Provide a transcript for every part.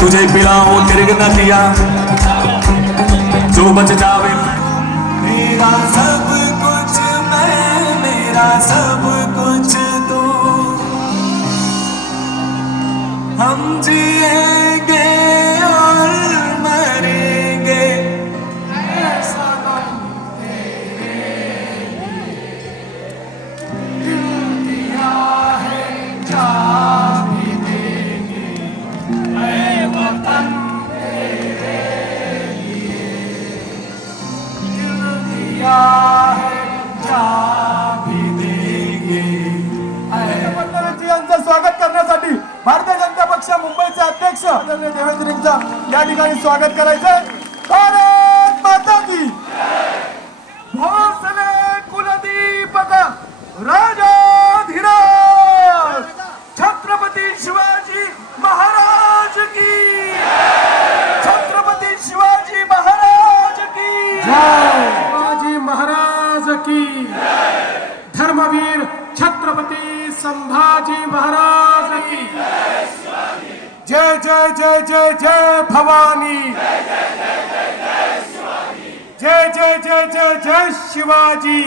तुझे पिलाऊं तिरग न दिया जो बच जावे। मेरा सब कुछ मैं, मेरा सब कुछ तू, हम जिएंगे और मरेंगे ऐसा गम तेरे लिए। दिल दिया है जा भी देंगे ऐ वतन तेरे लिए। दिल दिया है जा भी देंगे। यांचं स्वागत करण्यासाठी भारतीय जनता पक्ष मुंबईचे अध्यक्ष आदरणीय देवेंद्रजींचा या ठिकाणी स्वागत करायचंय। भारत माता की भोसले कुलदीपक राजाधिराज छत्रपती शिवाजी महाराज की, छत्रपती शिवाजी महाराज की जय, शिवाजी महाराज की, धर्मवीर छत्रपती संभाजी महाराज की जय जय जय जय जय भवानी, जय जय जय जय जय शिवाजी,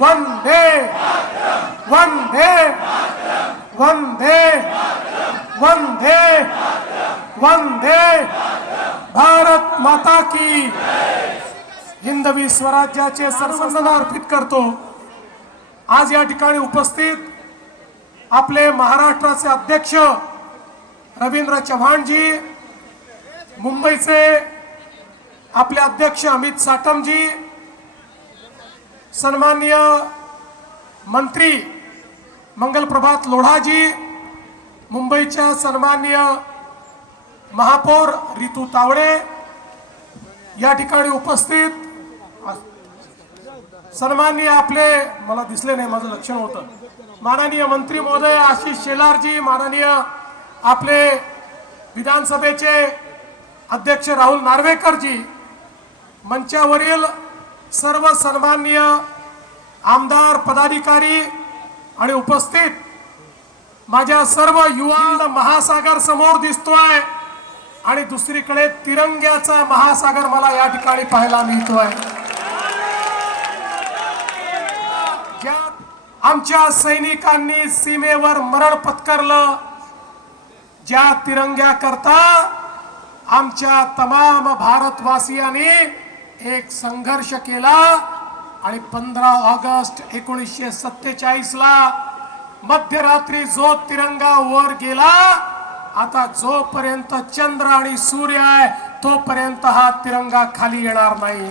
वंदे वंदे वंदे वंदे वंदे भारत माता की। हिंदवी स्वराज्याचे सर्वसन्मान अर्पित करतो। आज या ठिकाणी उपस्थित आपले महाराष्ट्राचे अध्यक्ष रवींद्र चव्हाणजी, मुंबईचे आपले अध्यक्ष अमित साटमजी, सन्माननीय मंत्री मंगलप्रभात लोढाजी, मुंबईच्या सन्माननीय महापौर रितू तावडे, या ठिकाणी उपस्थित सन्माननीय आपले, मला दिसले नाही, माझं लक्षण होतं, माननीय मंत्री महोदय आशिष शेलारजी, माननीय आपले विधानसभेचे अध्यक्ष राहुल नार्वेकरजी, मंचावरील सर्व सन्माननीय आमदार पदाधिकारी आणि उपस्थित माझ्या सर्व युवा, महासागर समोर दिसतोय आणि दुसरीकडे तिरंग्याचा महासागर मला या ठिकाणी पाहायला मिळतोय। आमच्या सैनिकांनी सीमेवर मरण पत्करलं, ज्या तिरंग्या करता आमच्या तमाम भारतवासियांनी एक संघर्ष केला आणि 15 ऑगस्ट 1947 ला मध्यरात्री जो तिरंगा वर गेला, आता जोपर्यंत चंद्र आणि सूर्य आहे तोपर्यंत हा तिरंगा खाली येणार नाही।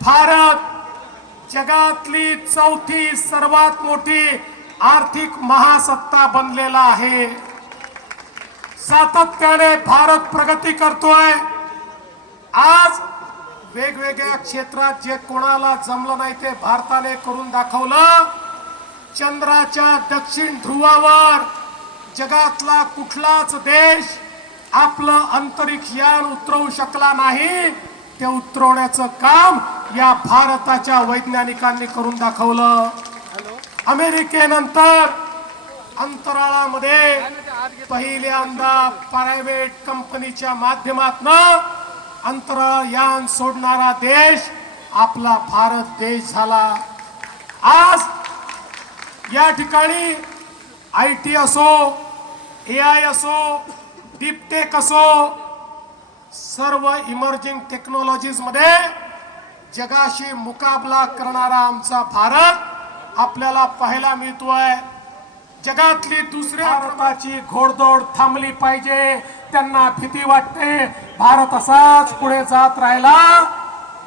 भारत जगातली चौथी सर्वात मोठी आर्थिक महासत्ता बनलेला आहे। सातत्याने भारत प्रगती करतोय। आज वेगवेगळ्या क्षेत्रात जे कोणाला जमलं नाही ते भारताने करून दाखवलं। चंद्राच्या दक्षिण ध्रुवावर जगातला कुठलाच देश आपलं अंतरिक्ष यान उतरवू शकला नाही, ते उतरवण्याचं काम या भारताच्या वैज्ञानिकांनी करून दाखवलं। अमेरिकेनंतर अंतराळामध्ये पहिल्यांदा प्रायव्हेट कंपनीच्या माध्यमातून अंतराळ यान सोडणारा देश आपला भारत देश झाला। आज या ठिकाणी IT असो, AI असो, डीपटेक असो, सर्व इमर्जिंग टेक्नॉलॉजीज मध्ये जगाशी मुकाबला करणारा आमचा भारत आपल्याला पाहायला मिळतोय। जगातली दुसऱ्या भारताची घोडदौड थांबली पाहिजे। त्यांना भीती वाटते भारत असाच पुढे जात राहिला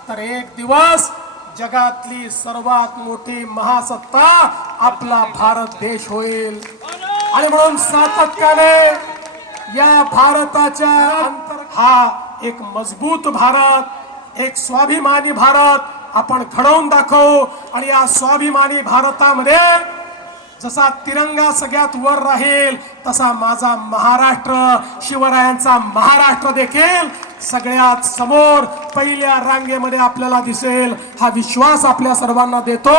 तर एक दिवस जगातली सर्वात मोठी महासत्ता आपला भारत देश होईल। आणि म्हणून सातत्याने या भारताच्या हा एक मजबूत भारत, एक स्वाभिमानी भारत आपण घडवून दाखवू। आणि या स्वाभिमानी भारतामध्ये जसा तिरंगा सगळ्यात वर राहील तसा माझा महाराष्ट्र, शिवरायांचा महाराष्ट्र देखील सगळ्यात समोर पहिल्या रांगेमध्ये आपल्याला दिसेल, हा विश्वास आपल्या सर्वांना देतो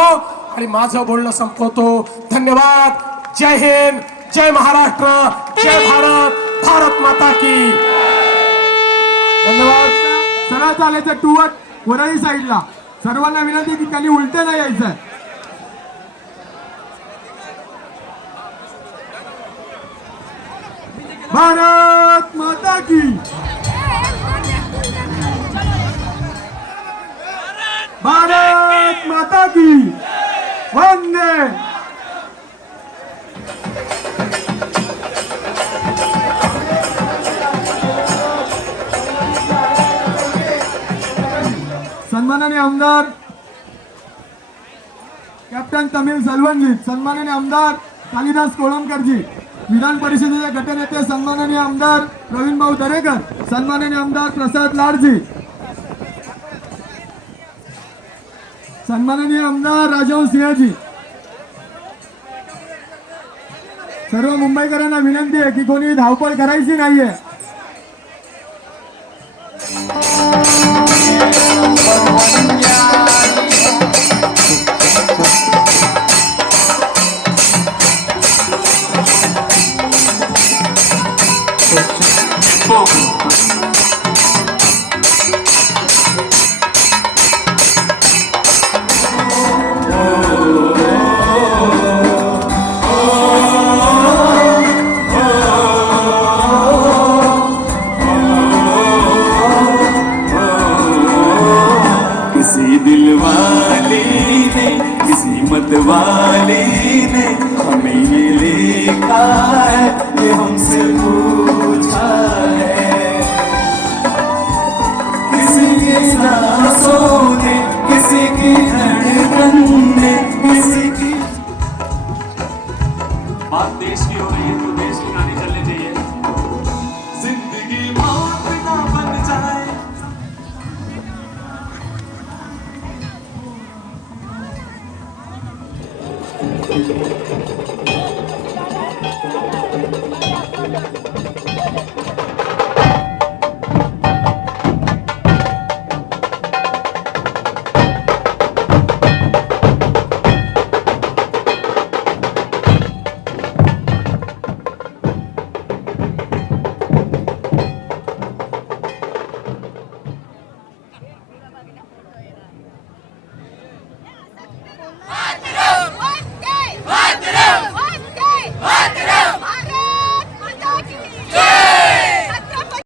आणि माझं बोलणं संपवतो। धन्यवाद। जय हिंद, जय महाराष्ट्र, जय भारत, भारत माता की. धन्यवाद. सरळ चालायचं टूवर वरळी साईडला. सर्वांना विनंती की त्यांनी उलटे नाही यायचंय. भारत माता की. भारत माता की. वंदे. सन्माननीय आमदार कॅप्टन तमिल सलवंजी, सन्माननीय आमदार कालिदास कोळंबकरजी, विधान परिषदेचे गटनेते सन्माननीय आमदार प्रवीण भाऊ दरेकर, सन्माननीय आमदार प्रसाद लाडजी, सन्माननीय आमदार राजहंस सिंहजी. सर्व मुंबईकरांना विनंती आहे की कोणी धावपळ करायची नाहीये. किसी दिल वाले ने, किसी मत वाले ने हमें ये लिखा है, ये हमसे पूछा है. किसी के सांसों ने